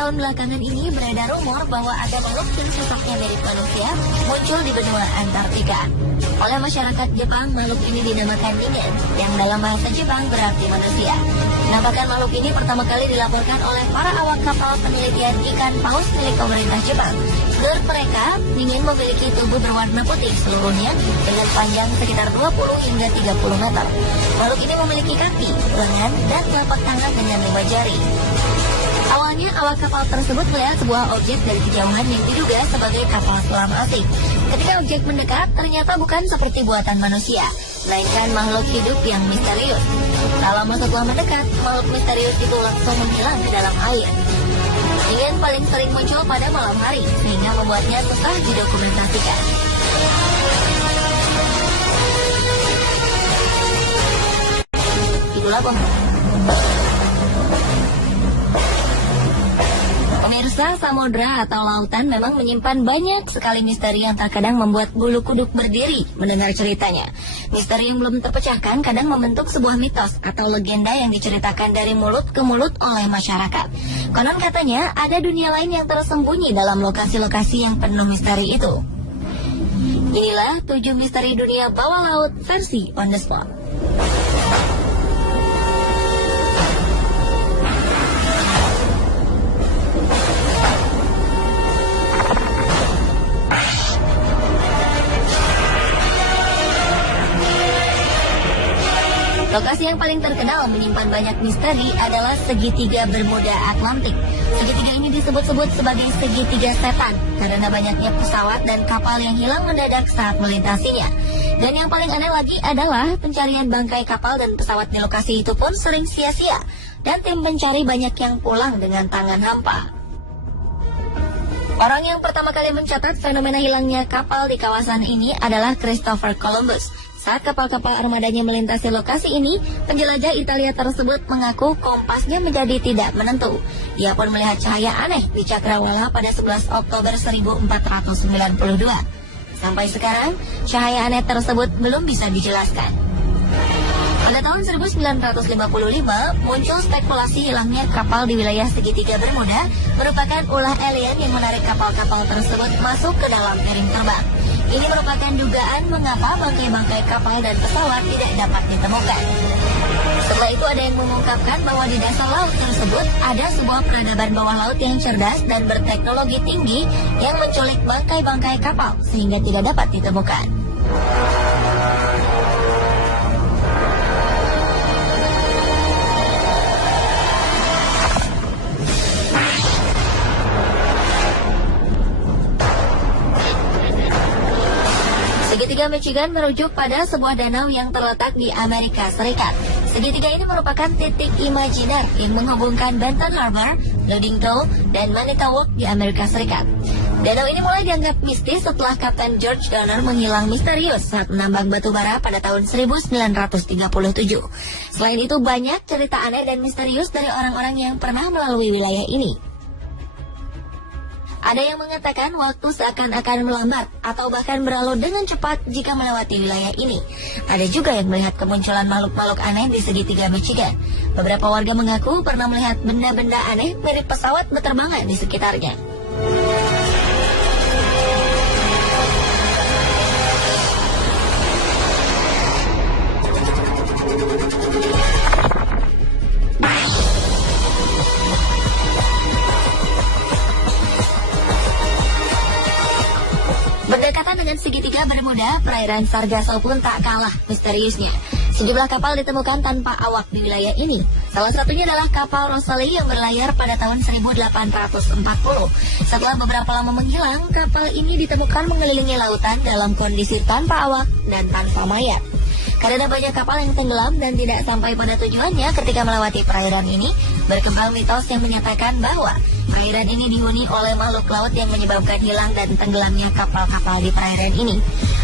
Tahun belakangan ini beredar rumor bahwa ada makhluk yang sosoknya mirip manusia muncul di benua Antartika. Oleh masyarakat Jepang, makhluk ini dinamakan Ningen, yang dalam bahasa Jepang berarti manusia. Penampakan makhluk ini pertama kali dilaporkan oleh para awak kapal penelitian ikan paus milik pemerintah Jepang. Menurut mereka, Ningen memiliki tubuh berwarna putih seluruhnya dengan panjang sekitar 20 hingga 30 meter. Makhluk ini memiliki kaki, lengan, dan telapak tangan dengan 5 jari. Awalnya, awak kapal tersebut melihat sebuah objek dari kejauhan yang diduga sebagai kapal selam asing. Ketika objek mendekat, ternyata bukan seperti buatan manusia, melainkan makhluk hidup yang misterius. Tak lama setelah mendekat, makhluk misterius itu langsung menghilang ke dalam air. Ningen paling sering muncul pada malam hari, sehingga membuatnya susah didokumentasikan. Itulah pemirsa, samudra atau lautan memang menyimpan banyak sekali misteri yang terkadang membuat bulu kuduk berdiri mendengar ceritanya. Misteri yang belum terpecahkan kadang membentuk sebuah mitos atau legenda yang diceritakan dari mulut ke mulut oleh masyarakat. Konon katanya ada dunia lain yang tersembunyi dalam lokasi-lokasi yang penuh misteri itu. Inilah 7 misteri dunia bawah laut versi On The Spot. Lokasi yang paling terkenal menyimpan banyak misteri adalah segitiga Bermuda Atlantik. Segitiga ini disebut-sebut sebagai segitiga setan karena banyaknya pesawat dan kapal yang hilang mendadak saat melintasinya. Dan yang paling aneh lagi adalah pencarian bangkai kapal dan pesawat di lokasi itu pun sering sia-sia, dan tim pencari banyak yang pulang dengan tangan hampa. Orang yang pertama kali mencatat fenomena hilangnya kapal di kawasan ini adalah Christopher Columbus. Saat kapal-kapal armadanya melintasi lokasi ini, penjelajah Italia tersebut mengaku kompasnya menjadi tidak menentu. Ia pun melihat cahaya aneh di cakrawala pada 11 Oktober 1492. Sampai sekarang, cahaya aneh tersebut belum bisa dijelaskan. Pada tahun 1955, muncul spekulasi hilangnya kapal di wilayah segitiga Bermuda merupakan ulah alien yang menarik kapal-kapal tersebut masuk ke dalam piring terbang. Ini merupakan dugaan mengapa bangkai-bangkai kapal dan pesawat tidak dapat ditemukan. Setelah itu ada yang mengungkapkan bahwa di dasar laut tersebut ada sebuah peradaban bawah laut yang cerdas dan berteknologi tinggi yang menculik bangkai-bangkai kapal sehingga tidak dapat ditemukan. Segitiga Michigan merujuk pada sebuah danau yang terletak di Amerika Serikat. Segitiga ini merupakan titik imajiner yang menghubungkan Benton Harbor, Ludington, dan Manitowoc di Amerika Serikat. Danau ini mulai dianggap mistis setelah Kapten George Donner menghilang misterius saat menambang batu bara pada tahun 1937. Selain itu, banyak cerita aneh dan misterius dari orang-orang yang pernah melalui wilayah ini. Ada yang mengatakan waktu seakan-akan melambat atau bahkan berlalu dengan cepat jika melewati wilayah ini. Ada juga yang melihat kemunculan makhluk-makhluk aneh di segitiga Michigan. Beberapa warga mengaku pernah melihat benda-benda aneh mirip pesawat berterbangan di sekitarnya. Berdekatan dengan segitiga Bermuda, perairan Sargasso pun tak kalah misteriusnya. Sejumlah kapal ditemukan tanpa awak di wilayah ini. Salah satunya adalah kapal Rosalie yang berlayar pada tahun 1840. Setelah beberapa lama menghilang, kapal ini ditemukan mengelilingi lautan dalam kondisi tanpa awak dan tanpa mayat. Karena banyak kapal yang tenggelam dan tidak sampai pada tujuannya ketika melewati perairan ini, berkembang mitos yang menyatakan bahwa perairan ini dihuni oleh makhluk laut yang menyebabkan hilang dan tenggelamnya kapal-kapal di perairan ini.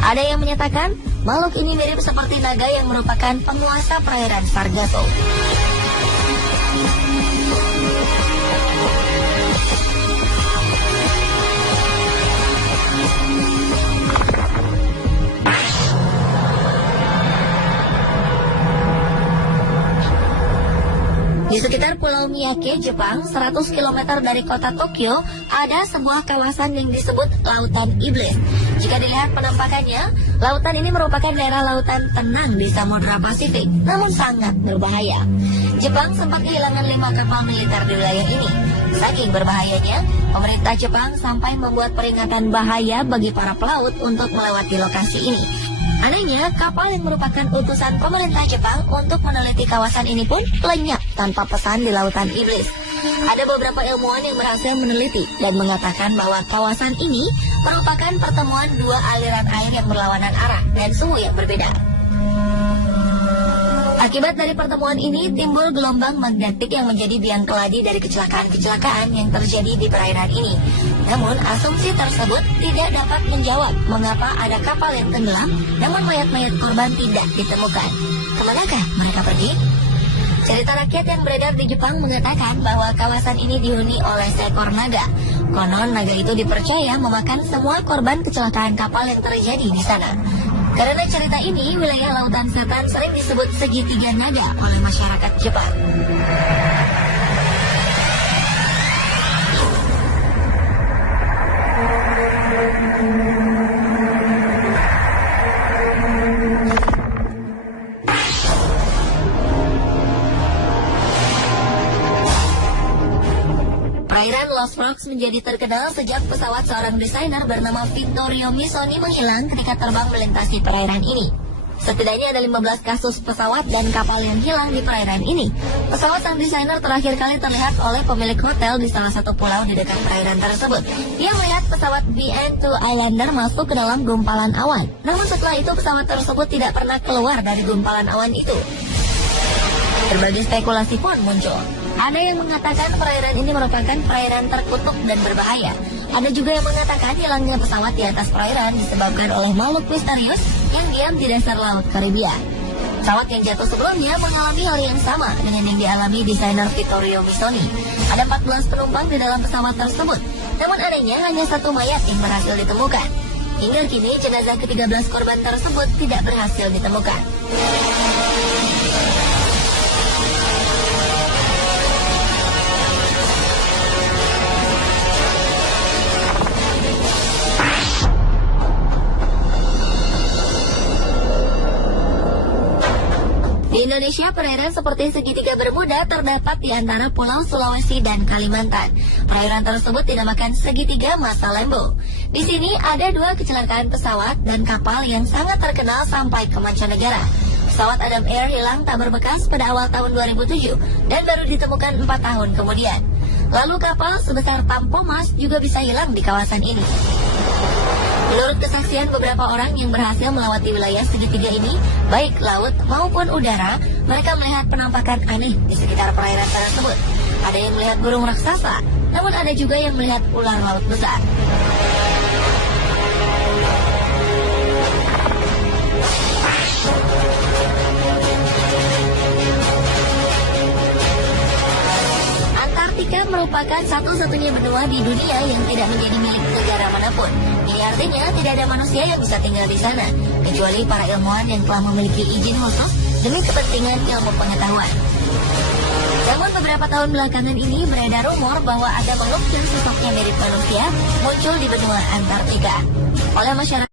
Ada yang menyatakan makhluk ini mirip seperti naga yang merupakan penguasa perairan Sargasso. Di sekitar Pulau Miyake, Jepang, 100 km dari kota Tokyo, ada sebuah kawasan yang disebut Lautan Iblis. Jika dilihat penampakannya, lautan ini merupakan daerah lautan tenang di Samudra Pasifik, namun sangat berbahaya. Jepang sempat kehilangan 5 kapal militer di wilayah ini. Saking berbahayanya, pemerintah Jepang sampai membuat peringatan bahaya bagi para pelaut untuk melewati lokasi ini. Anehnya, kapal yang merupakan utusan pemerintah Jepang untuk meneliti kawasan ini pun lenyap tanpa pesan di Lautan Iblis. Ada beberapa ilmuwan yang berhasil meneliti dan mengatakan bahwa kawasan ini merupakan pertemuan dua aliran air yang berlawanan arah dan suhu yang berbeda. Akibat dari pertemuan ini, timbul gelombang magnetik yang menjadi biang keladi dari kecelakaan-kecelakaan yang terjadi di perairan ini. Namun, asumsi tersebut tidak dapat menjawab mengapa ada kapal yang tenggelam, namun mayat-mayat korban tidak ditemukan. Kemanakah mereka pergi? Cerita rakyat yang beredar di Jepang mengatakan bahwa kawasan ini dihuni oleh seekor naga. Konon, naga itu dipercaya memakan semua korban kecelakaan kapal yang terjadi di sana. Karena cerita ini, wilayah Lautan Setan sering disebut segitiga naga oleh masyarakat Jepang. Perairan Lost Rocks menjadi terkenal sejak pesawat seorang desainer bernama Vittorio Missoni menghilang ketika terbang melintasi perairan ini. Setidaknya ada 15 kasus pesawat dan kapal yang hilang di perairan ini. Pesawat sang desainer terakhir kali terlihat oleh pemilik hotel di salah satu pulau di dekat perairan tersebut. Dia melihat pesawat BN2 Islander masuk ke dalam gumpalan awan. Namun setelah itu pesawat tersebut tidak pernah keluar dari gumpalan awan itu. Berbagai spekulasi pun muncul. Ada yang mengatakan perairan ini merupakan perairan terkutuk dan berbahaya. Ada juga yang mengatakan hilangnya pesawat di atas perairan disebabkan oleh makhluk misterius yang diam di dasar laut Karibia. Pesawat yang jatuh sebelumnya mengalami hal yang sama dengan yang dialami desainer Vittorio Missoni. Ada 14 penumpang di dalam pesawat tersebut. Namun anehnya hanya satu mayat yang berhasil ditemukan. Hingga kini jenazah ke-13 korban tersebut tidak berhasil ditemukan. Di Indonesia, perairan seperti segitiga Bermuda terdapat di antara Pulau Sulawesi dan Kalimantan. Perairan tersebut dinamakan segitiga Masa Lembo. Di sini ada 2 kecelakaan pesawat dan kapal yang sangat terkenal sampai ke mancanegara. Pesawat Adam Air hilang tak berbekas pada awal tahun 2007 dan baru ditemukan 4 tahun kemudian. Lalu kapal sebesar Tampomas juga bisa hilang di kawasan ini. Menurut kesaksian beberapa orang yang berhasil melewati wilayah segitiga ini, baik laut maupun udara, mereka melihat penampakan aneh di sekitar perairan tersebut. Ada yang melihat burung raksasa, namun ada juga yang melihat ular laut besar. Antartika merupakan satu-satunya benua di dunia yang tidak menjadi milik negara manapun. Ini artinya tidak ada manusia yang bisa tinggal di sana, kecuali para ilmuwan yang telah memiliki izin khusus demi kepentingan ilmu pengetahuan. Namun beberapa tahun belakangan ini beredar rumor bahwa ada makhluk yang sosoknya mirip manusia muncul di benua Antartika. Oleh masyarakat